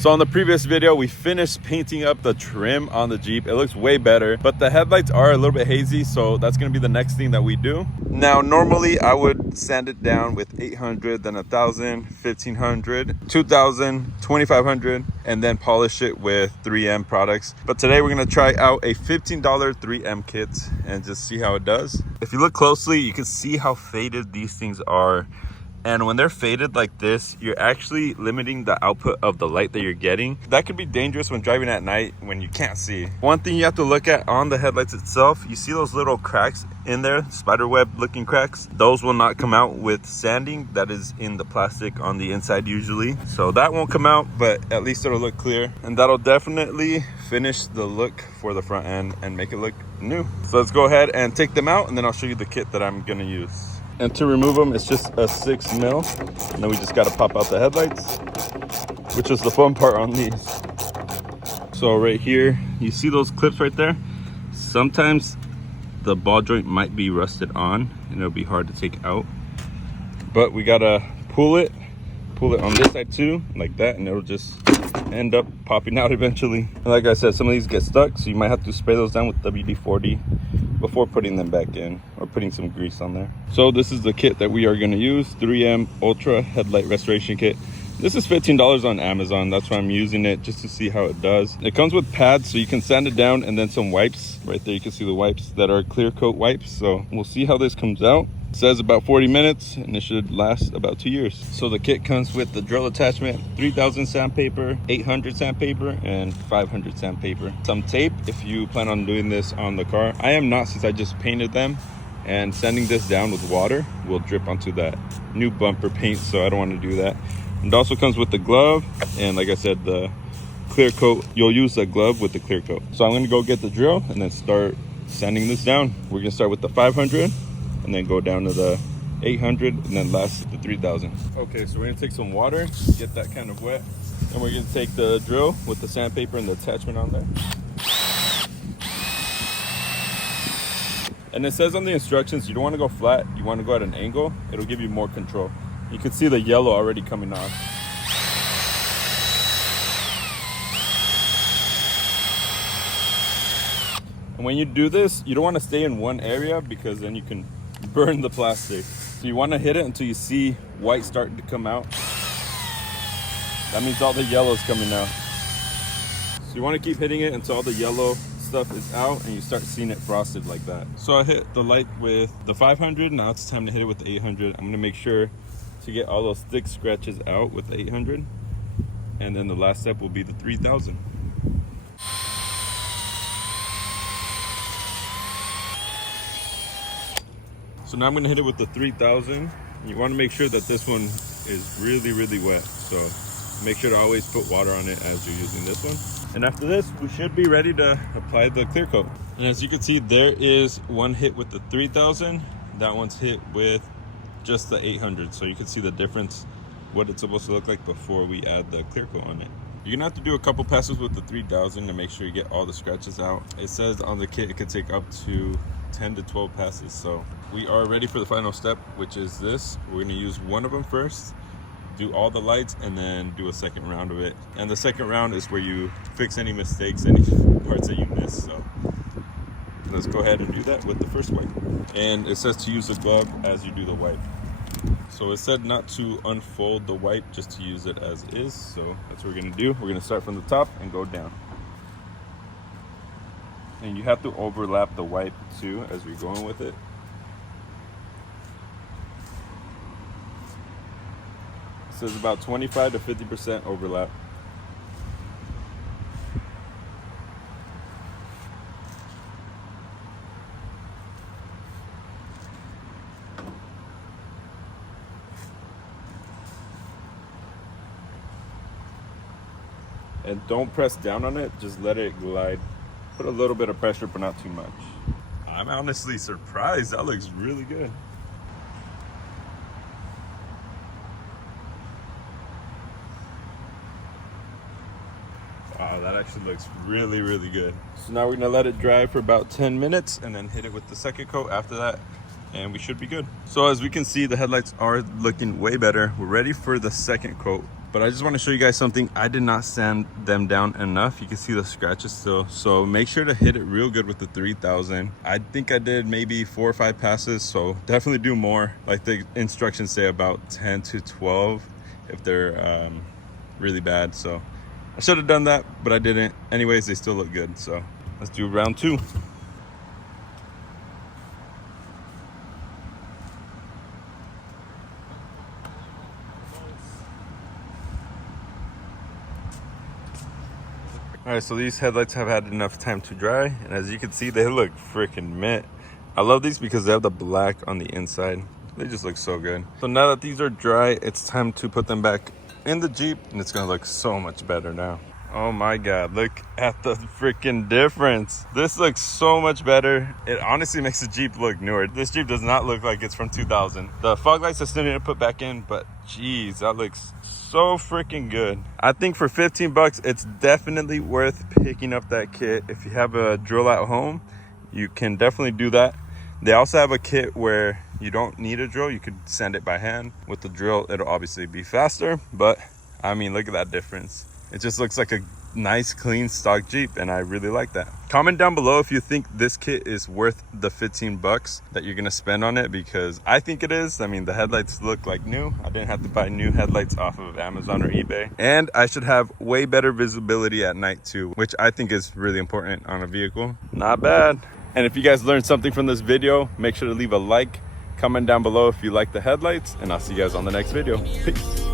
So on the previous video, we finished painting up the trim on the Jeep. It looks way better, but the headlights are a little bit hazy, so that's gonna be the next thing that we do. Now, normally I would sand it down with 800, then 1,000, 1,500, 2,000, 2,500, and then polish it with 3M products. But today we're gonna try out a $15 3M kit and just see how it does. If you look closely, you can see how faded these things are. And when they're faded like this, you're actually limiting the output of the light that you're getting. That could be dangerous when driving at night when you can't see. One thing you have to look at on the headlights itself, you see those little cracks in there, spiderweb looking cracks. Those will not come out with sanding. That is in the plastic on the inside usually. So that won't come out, but at least it'll look clear. And that'll definitely finish the look for the front end and make it look new. So let's go ahead and take them out, and then I'll show you the kit that I'm gonna use. And to remove them, it's just a 6 mil. And then we just gotta pop out the headlights, which is the fun part on these. So right here, you see those clips right there? Sometimes the ball joint might be rusted on and it'll be hard to take out. But we gotta pull it on this side too, like that, and it'll just end up popping out eventually. And like I said, some of these get stuck, so you might have to spray those down with WD-40 before putting them back in, or putting some grease on there. So this is the kit that we are gonna use, 3M Ultra Headlight Restoration Kit. This is $15 on Amazon. That's why I'm using it, just to see how it does. It comes with pads, so you can sand it down, and then some wipes. Right there, you can see the wipes that are clear coat wipes. So we'll see how this comes out. It says about 40 minutes, and it should last about 2 years. So the kit comes with the drill attachment, 3,000 sandpaper, 800 sandpaper, and 500 sandpaper. Some tape if you plan on doing this on the car. I am not, since I just painted them, and sanding this down with water will drip onto that new bumper paint, so I don't want to do that. It also comes with the glove, and like I said, the clear coat. You'll use the glove with the clear coat. So I'm gonna go get the drill and then start sanding this down. We're gonna start with the 500 and then go down to the 800 and then last the 3,000. Okay, so we're gonna take some water, get that kind of wet, and we're gonna take the drill with the sandpaper and the attachment on there. And it says on the instructions, you don't want to go flat, you want to go at an angle. It'll give you more control. You can see the yellow already coming off. And when you do this, you don't want to stay in one area, because then you can burn the plastic. So you want to hit it until you see white starting to come out. That means all the yellow is coming out. So you want to keep hitting it until all the yellow stuff is out and you start seeing it frosted like that. So I hit the light with the 500. Now it's time to hit it with the 800. I'm going to make sure to get all those thick scratches out with the 800. And then the last step will be the 3,000. So now I'm going to hit it with the 3,000. You want to make sure that this one is really, really wet. So make sure to always put water on it as you're using this one. And after this, we should be ready to apply the clear coat. And as you can see, there is one hit with the 3,000. That one's hit with just the 800. So you can see the difference, what it's supposed to look like before we add the clear coat on it. You're gonna have to do a couple passes with the 3,000 to make sure you get all the scratches out. It says on the kit it could take up to 10 to 12 passes. So we are ready for the final step, which is this. We're gonna use one of them first, do all the lights, and then do a second round of it. And the second round is where you fix any mistakes, any parts that you missed. So let's go ahead and do that with the first wipe. And it says to use the glove as you do the wipe. So it said not to unfold the wipe, just to use it as is. So that's what we're gonna do. We're gonna start from the top and go down. And you have to overlap the wipe too as we're going with it. It says about 25 to 50% overlap. And don't press down on it, just let it glide. Put a little bit of pressure, but not too much. I'm honestly surprised. That looks really good. Wow, that actually looks really, really good. So now we're gonna let it dry for about 10 minutes and then hit it with the second coat after that, and we should be good. So as we can see, the headlights are looking way better. We're ready for the second coat. But I just want to show you guys something. I did not sand them down enough. You can see the scratches still. So make sure to hit it real good with the 3000. I think I did maybe 4 or 5 passes. So definitely do more. Like the instructions say, about 10 to 12 if they're really bad. So I should have done that, but I didn't. Anyways, they still look good. So let's do round 2. All right, so these headlights have had enough time to dry, and as you can see, they look freaking mint. I love these because they have the black on the inside. They just look so good. So now that these are dry, it's time to put them back in the Jeep, and it's gonna look so much better now. Oh my God, look at the freaking difference. This looks so much better. It honestly makes the Jeep look newer. This Jeep does not look like it's from 2000. The fog lights I still need to put back in, but geez, that looks so freaking good. I think for 15 bucks, it's definitely worth picking up that kit. If you have a drill at home, you can definitely do that. They also have a kit where you don't need a drill. You could sand it by hand. With the drill, it'll obviously be faster, but I mean, look at that difference. It just looks like a nice, clean stock Jeep, and I really like that. Comment down below if you think this kit is worth the 15 bucks that you're gonna spend on it, because I think it is. I mean, the headlights look like new. I didn't have to buy new headlights off of Amazon or eBay. And I should have way better visibility at night too, which I think is really important on a vehicle. Not bad. And if you guys learned something from this video, make sure to leave a like, comment down below if you like the headlights, and I'll see you guys on the next video. Peace.